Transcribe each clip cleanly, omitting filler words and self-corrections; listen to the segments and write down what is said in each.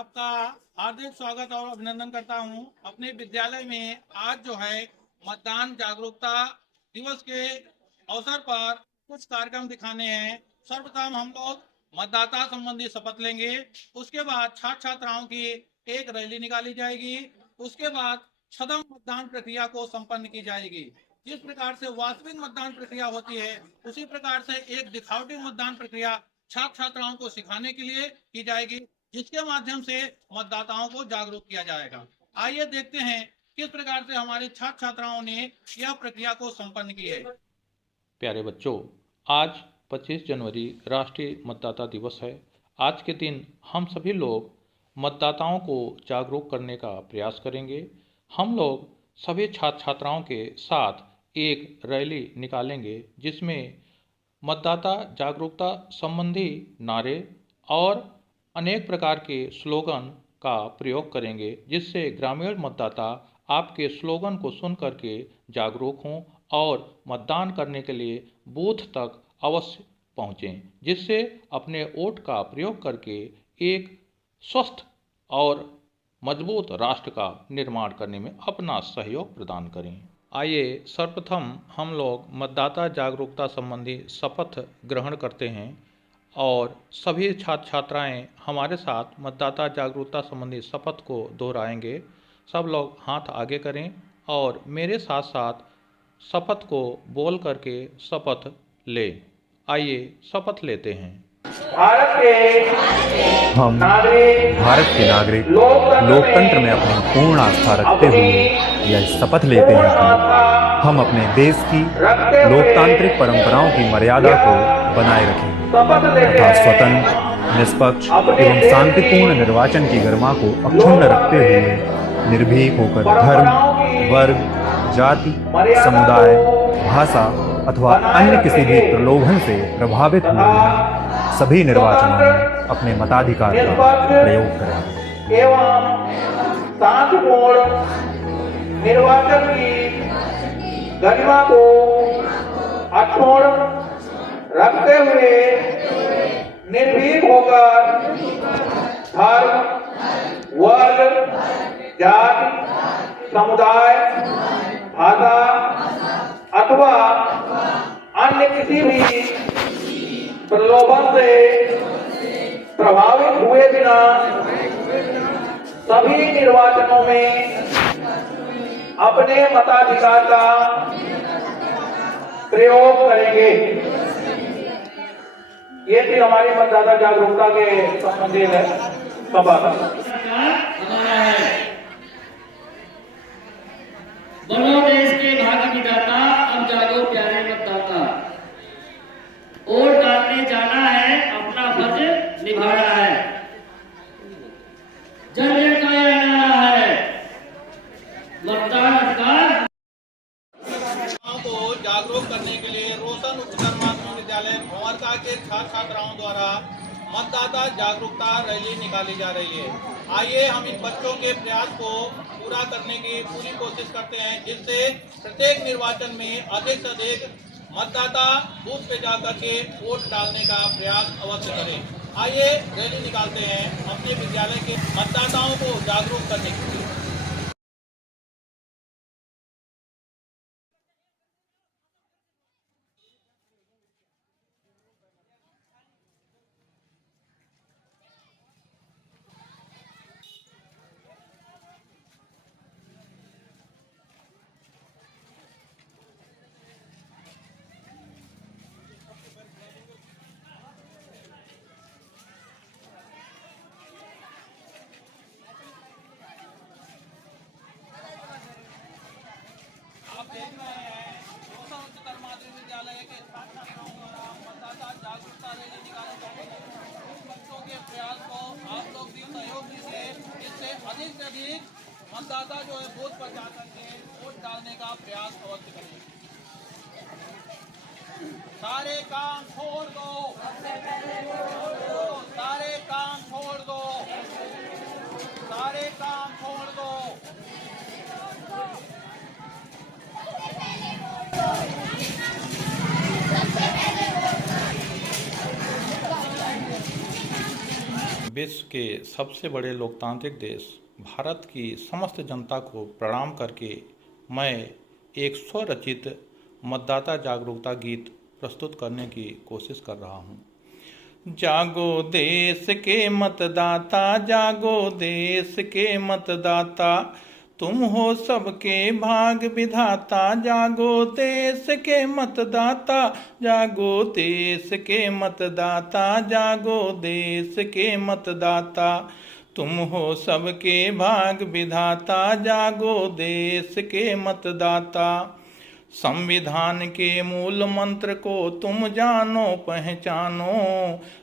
आपका हार्दिक स्वागत और अभिनंदन करता हूं। अपने विद्यालय में आज जो है मतदान जागरूकता दिवस के अवसर पर कुछ कार्यक्रम दिखाने हैं। सर्वप्रथम हम लोग मतदाता संबंधी शपथ लेंगे। उसके बाद छात्र छात्राओं की एक रैली निकाली जाएगी। उसके बाद छदम मतदान प्रक्रिया को संपन्न की जाएगी। जिस प्रकार से वास्तविक मतदान प्रक्रिया होती है उसी प्रकार से एक दिखावटी मतदान प्रक्रिया छात्र छात्राओं को सिखाने के लिए की जाएगी, जिसके माध्यम से मतदाताओं को जागरूक किया जाएगा। आइए देखते हैं किस प्रकार से हमारे छात्र छात्राओं ने यह प्रक्रिया को संपन्न की है। प्यारे बच्चों, आज 25 जनवरी राष्ट्रीय मतदाता दिवस है। आज के दिन हम सभी लोग मतदाताओं को जागरूक करने का प्रयास करेंगे। हम लोग सभी छात्र छात्राओं के साथ एक रैली निकालेंगे जिसमें मतदाता जागरूकता संबंधी नारे और अनेक प्रकार के स्लोगन का प्रयोग करेंगे, जिससे ग्रामीण मतदाता आपके स्लोगन को सुन करके जागरूक हों और मतदान करने के लिए बूथ तक अवश्य पहुँचें, जिससे अपने वोट का प्रयोग करके एक स्वस्थ और मजबूत राष्ट्र का निर्माण करने में अपना सहयोग प्रदान करें। आइए सर्वप्रथम हम लोग मतदाता जागरूकता संबंधी शपथ ग्रहण करते हैं और सभी छात्र छात्राएं हमारे साथ मतदाता जागरूकता संबंधी शपथ को दोहराएंगे। सब लोग हाथ आगे करें और मेरे साथ साथ शपथ को बोल करके शपथ लें। आइए शपथ लेते हैं। हम भारत के नागरिक लोकतंत्र में अपनी पूर्ण आस्था रखते हुए यह शपथ लेते हैं कि हम अपने देश की लोकतांत्रिक परंपराओं की मर्यादा को बनाए रखेंगे तथा स्वतंत्र, निष्पक्ष एवं शांतिपूर्ण निर्वाचन की गरिमा को अक्षुण्ण रखते हुए निर्भीक होकर धर्म, वर्ग, जाति, समुदाय, भाषा अथवा अन्य किसी भी प्रलोभन से प्रभावित हुए बिना सभी निर्वाचनों में अपने मताधिकार का प्रयोग करें एवं शांतिपूर्ण निर्वाचन की गरिमा को अक्षुण्ण रखते हुए निर्भीक होकर धर्म, वर्ग, जाति, समुदाय, भाषा अथवा अन्य किसी भी प्रलोभन से प्रभावित हुए बिना सभी निर्वाचनों में अपने मताधिकार का प्रयोग करेंगे। ये थी हमारी मतदाता जागरूकता के संबंधित है शपथ। बोलो देश के भाग्य विधाता, अब जागो प्यारे मतदाता। वोट डालने जाना है, अपना फर्ज निभाना है। जनगण का यह नारा है, मतदान अधिकार। को जागरूक करने के लिए रोशन उच्चतर माध्यमिक विद्यालय भंवरका के छात्र छात्राओं द्वारा मतदाता जागरूकता रैली निकाली जा रही है। आइए हम इन बच्चों के प्रयास को पूरा करने की पूरी कोशिश करते हैं, जिससे प्रत्येक निर्वाचन में अधिक से अधिक मतदाता बूथ पे जाकर के वोट डालने का प्रयास अवश्य करें। आइए रैली निकालते हैं अपने विद्यालय के मतदाताओं को जागरूक करने के लिए। आप देख रहे हैं रोशन उच्चतर माध्यमिक विद्यालय के छात्र छात्राओं द्वारा मतदाता जागरूकता रैली निकाली जा रही है। उन बच्चों के प्रयास को आप लोग भी सहयोग दीजिए, जिससे अधिक से अधिक मतदाता जो है बूथ पर जाकर के वोट डालने का प्रयास अवश्य करें। सारे काम छोड़ दो, सारे काम छोड़ दो, सारे काम छोड़ दो। विश्व के सबसे बड़े लोकतांत्रिक देश भारत की समस्त जनता को प्रणाम करके मैं एक स्वरचित मतदाता जागरूकता गीत प्रस्तुत करने की कोशिश कर रहा हूँ। जागो देश के मतदाता, जागो देश के मतदाता, तुम हो सबके भाग विधाता। जागो देश के मतदाता, जागो देश के मतदाता, जागो देश के मतदाता, तुम हो सबके भाग विधाता। जागो देश के मतदाता, संविधान के मूल मंत्र को तुम जानो पहचानो।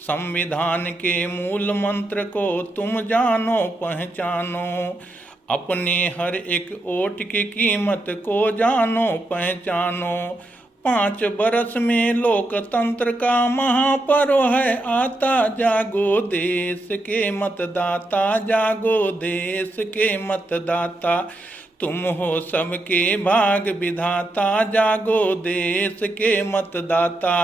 संविधान के मूल मंत्र को तुम जानो पहचानो। अपने हर एक वोट की कीमत को जानो पहचानो। 5 बरस में लोकतंत्र का महापर्व है आता। जागो देश के मतदाता, जागो देश के मतदाता, तुम हो सबके भाग विधाता। जागो देश के मतदाता,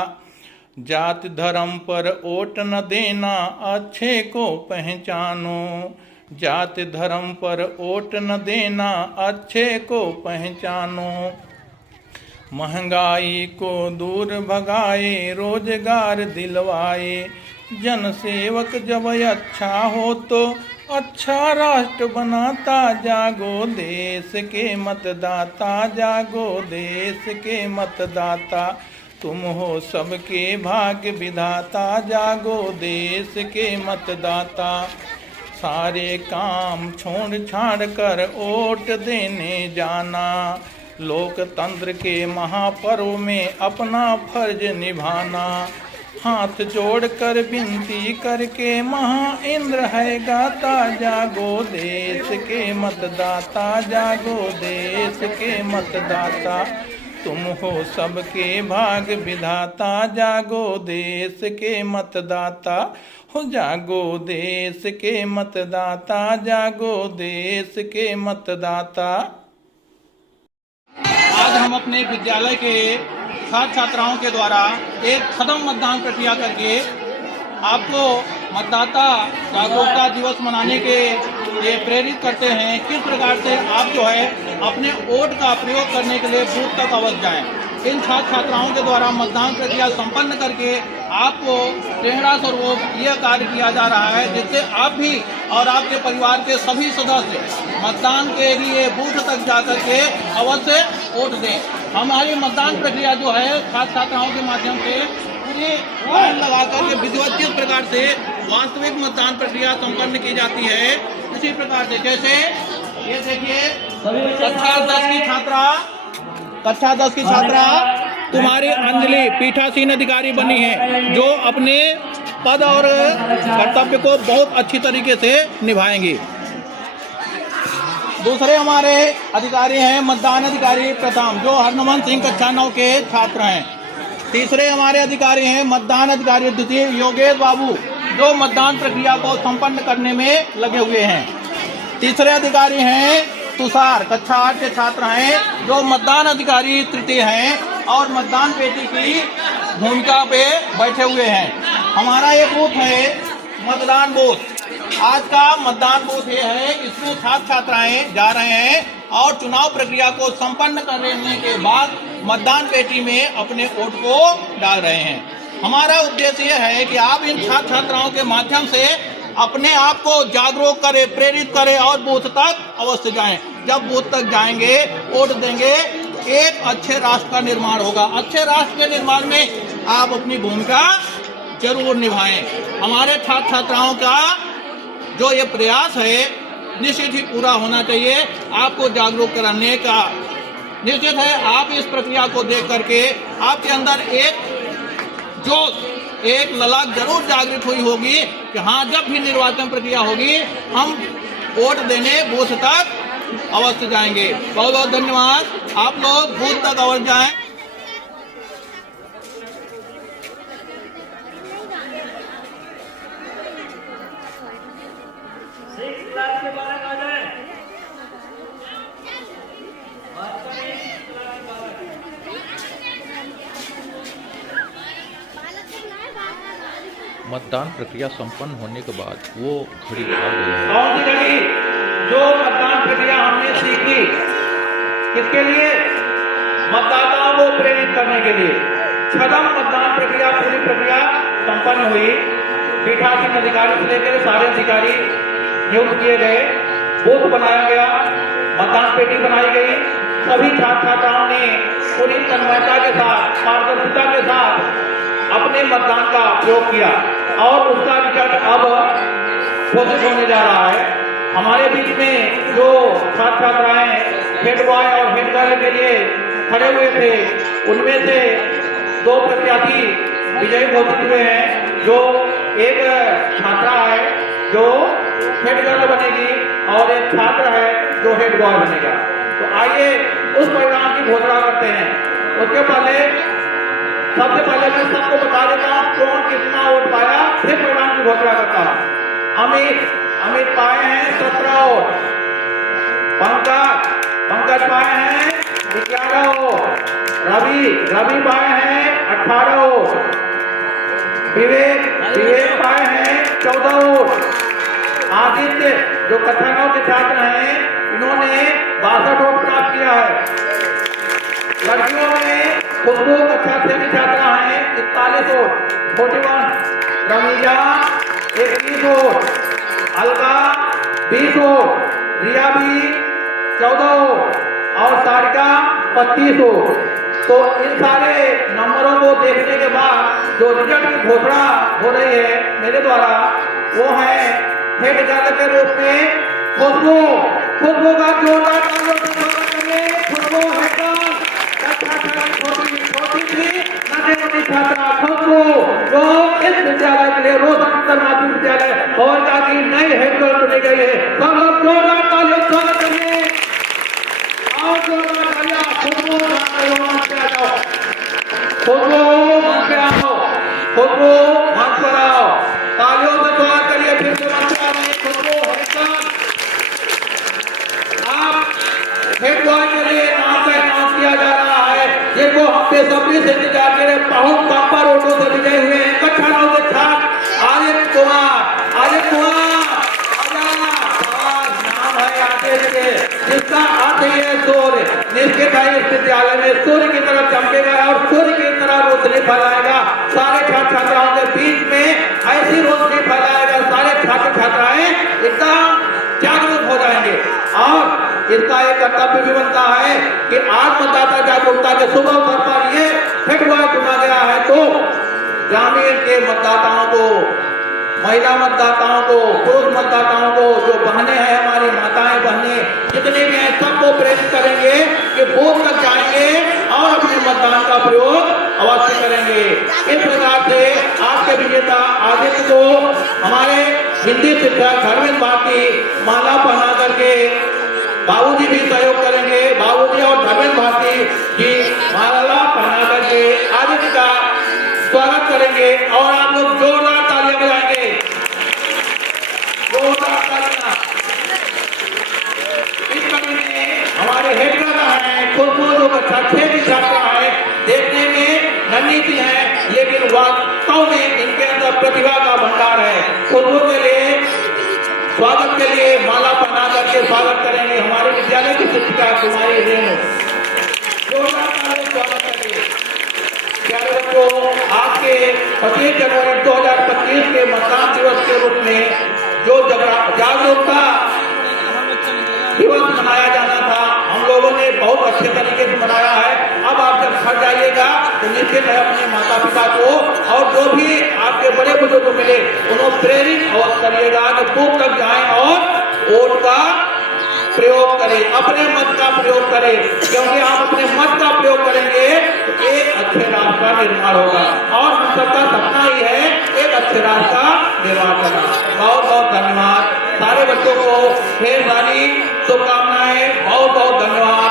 जात धर्म पर वोट न देना, अच्छे को पहचानो। जात धर्म पर वोट न देना, अच्छे को पहचानो। महंगाई को दूर भगाए, रोजगार दिलवाए। जन सेवक जब अच्छा हो तो अच्छा राष्ट्र बनाता। जागो देश के मतदाता, जागो देश के मतदाता, तुम हो सबके भाग्य विधाता। जागो देश के मतदाता, सारे काम छोड़ छाड़ कर वोट देने जाना। लोकतंत्र के महापर्व में अपना फर्ज निभाना। हाथ जोड़कर विनती करके महाइंद्र है गाता। जागो देश के मतदाता, जागो देश के मतदाता, तुम हो सबके भाग विधाता। जागो देश के मतदाता, हो जागो देश के मतदाता, जागो देश के मतदाता। आज हम अपने विद्यालय के छात्र छात्राओं के द्वारा एक कदम मतदान प्रक्रिया करके आपको मतदाता जागरूकता दिवस मनाने के लिए प्रेरित करते हैं। किस प्रकार से आप जो है अपने वोट का प्रयोग करने के लिए बूथ तक अवश्य जाएं। इन छात्र छात्राओं के द्वारा मतदान प्रक्रिया संपन्न करके आपको प्रेरणा स्वरूप यह कार्य किया जा रहा है, जिससे आप भी और आपके परिवार के सभी सदस्य मतदान के लिए बूथ तक जाकर के अवश्य वोट दें। हमारी मतदान प्रक्रिया जो है छात्र छात्राओं के माध्यम से पूरी लाइन लगा करके विधिवत जिस प्रकार से वास्तविक मतदान प्रक्रिया संपन्न की जाती है, उसी प्रकार से जैसे ये देखिए कक्षा 10 की छात्रा तुम्हारी अंजलि पीठासीन अधिकारी बनी है, जो अपने पद और कर्तव्य को बहुत अच्छी तरीके से निभाएंगी। दूसरे हमारे अधिकारी हैं मतदान अधिकारी प्रथम, जो हरनमन सिंह कक्षा 9 के छात्र हैं। तीसरे हमारे अधिकारी हैं मतदान अधिकारी द्वितीय योगेश बाबू, जो मतदान प्रक्रिया को संपन्न करने में लगे हुए हैं। तीसरे अधिकारी हैं तुषार, कक्षा 8 के छात्र हैं, जो मतदान अधिकारी तृतीय हैं और मतदान पेटी की भूमिका पे बैठे हुए हैं। हमारा ये बूथ है मतदान बूथ। आज का मतदान बूथ ये है, इसमें छात्र छात्राएं जा रहे हैं और चुनाव प्रक्रिया को संपन्न करने के बाद मतदान पेटी में अपने वोट को डाल रहे हैं। हमारा उद्देश्य यह है कि आप इन छात्र छात्राओं के माध्यम से अपने आप को जागरूक करें, प्रेरित करें और बूथ तक अवश्य जाएं। जब बूथ तक जाएंगे, वोट देंगे, एक अच्छे राष्ट्र का निर्माण होगा। अच्छे राष्ट्र के निर्माण में आप अपनी भूमिका जरूर निभाएं। हमारे छात्र छात्राओं का जो ये प्रयास है निश्चित ही पूरा होना चाहिए। आपको जागरूक कराने का निश्चित है। आप इस प्रक्रिया को देख करके आपके अंदर एक जोश, एक ललक जरूर जागृत हुई होगी कि हाँ, जब भी निर्वाचन प्रक्रिया होगी हम वोट देने बूथ तक अवश्य जाएंगे। बहुत बहुत धन्यवाद। आप लोग बूथ तक अवश्य जाएं। मतदान प्रक्रिया संपन्न होने के बाद वो घड़ी आ गई है। कौन सी घड़ी? जो मतदान प्रक्रिया हमने सीखी, किसके लिए? मतदाताओं को प्रेरित करने के लिए। छदम मतदान प्रक्रिया, पूरी प्रक्रिया संपन्न हुई। पीठासीन अधिकारी से लेकर सारे अधिकारी नियुक्त किए गए, बूथ बनाया गया, मतदान पेटी बनाई गई। सभी छात्र छात्राओं ने पूरी तन्मयता के साथ, पारदर्शिता के साथ अपने मतदान का प्रयोग किया और उसका रिजल्ट अब घोषित होने जा रहा है। हमारे बीच में जो छात्र छात्राएं हेड बॉय और हेड गर्ल के लिए खड़े हुए थे, उनमें से 2 प्रत्याशी विजयी घोषित हुए हैं। जो एक छात्रा है जो हेड गर्ल बनेगी और एक छात्र है जो हेड बॉय बनेगा। तो आइए उस परिणाम की घोषणा करते हैं। उसके पहले सबसे पहले मैं सबको बता देता हूँ कौन कितना वोट पाया, फिर परिणाम की घोषणा करता हूँ। अमित पाए हैं 17 वोट, पंकज पाए हैं 11 वोट, रवि पाए हैं 18 वोट, विवेक पाए हैं 14 वोट, आदित्य जो कक्षा 9 के छात्र हैं इन्होंने 62 वोट प्राप्त किया है। लड़कियों में खुशबू कक्षा 6 की छात्रा है 41 वोट, 41, रमीजा 21 वोट, अलका 20 वोट, रिया भी 14 वोट और सारिका 25 वोट। तो इन सारे नंबरों को देखने के बाद जो रिजल्ट की घोषणा हो रही है मेरे द्वारा, वो है हेड गर्ल के रूप में खुशबू का जोरदार तालियों से स्वागत करिए। खुशबू हेड गर्ल छोटी थी नन्ही छात्रा खुशबू जो इस विद्यालय के लिए रोशन माध्यमिक विद्यालय और की नई हेड गर्ल चुनी गई है। सब लोग जोरदार तालियों से स्वागत करिए और जोरदार तालियां। खुशबू मंच पे आओ, खुशबू मंच पर आओ, तालियों से स्वागत करिए। फिर से मंच पर आए खुशबू आप हेड बॉय के लिए नाम का अनाउंस किया जा रहा है, जिनको हम बेसब्री से इंतजार कर रहे। बहुत बम्पर वोटों से विजय हुए हैं कक्षा 9 के छात्र आदित्य कुमार नाम है आदित्य, जिसका अर्थ है सूर्य। निश्चित है इस विद्यालय में सूर्य की तरफ चमकेगा और सूर्य की तरह रोशनी फैलाएगा। सारे छात्र छात्राओं के बीच में ऐसी रोशनी फैलाएगा, सारे छात्र छात्राएं एकदम जागरूक हो जाएंगे। और इसका एक कर्तव्य भी बनता है कि आज मतदाता जागरूकता के शुभ अवसर पर ये हेड बॉय चुना गया है, तो ग्रामीण के मतदाताओं को, महिला मतदाताओं को, पुरुष मतदाताओं को, जो बहनें हैं हमारी माताएं बहनें जितने भी हैं, सबको प्रेरित करेंगे कि बूथ तक जाएंगे और अपने मतदान का प्रयोग अवश्य करेंगे। इस प्रकार से आज के विजेता आदित्य को हमारे हिंदी शिक्षक धर्मेंद्र भारती माला पहना करके बाबूजी भी सहयोग करेंगे। बाबूजी और धर्मेंद्र भारती जी माला पहना करके आदित्य का स्वागत करेंगे और आप लोग जोरदार तालियां बजाएंगे, जोरदार तालियां। इस कड़ी में हमारे हेड गर्ल है खुशबू जो कक्षा 6 की छात्रा है, देखने में नन्ही सी है लेकिन वास्तव में इनके अंदर प्रतिभा का भंडार है। खुशबू के लिए स्वागत के लिए माला पहना करके स्वागत करेंगे हमारे विद्यालय की शिक्षिका कुमारी रेणु। जोरदार तालियां स्वागत करेंगे। प्यारे बच्चों, आज के 25 जनवरी 2025 के मतदान दिवस के रूप में जो जागरूकता दिवस मनाया जाना था, हम लोगों ने बहुत अच्छे तरीके से मनाया है। अब आप जब घर जाइएगा तो निश्चित है अपने माता पिता को और जो भी आपके बड़े बुजुर्ग मिले उन्हें प्रेरित अवश्य करिएगा कि बूथ तक जाएं और वोट का प्रयोग करें, अपने मत का प्रयोग करें, क्योंकि आप अपने मत का प्रयोग करेंगे तो एक अच्छे राष्ट्र का निर्माण होगा और हम सबका सपना ही है एक अच्छे राष्ट्र का निर्माण करना। बहुत बहुत धन्यवाद सारे बच्चों को, ढेर सारी शुभकामनाएं, बहुत बहुत धन्यवाद।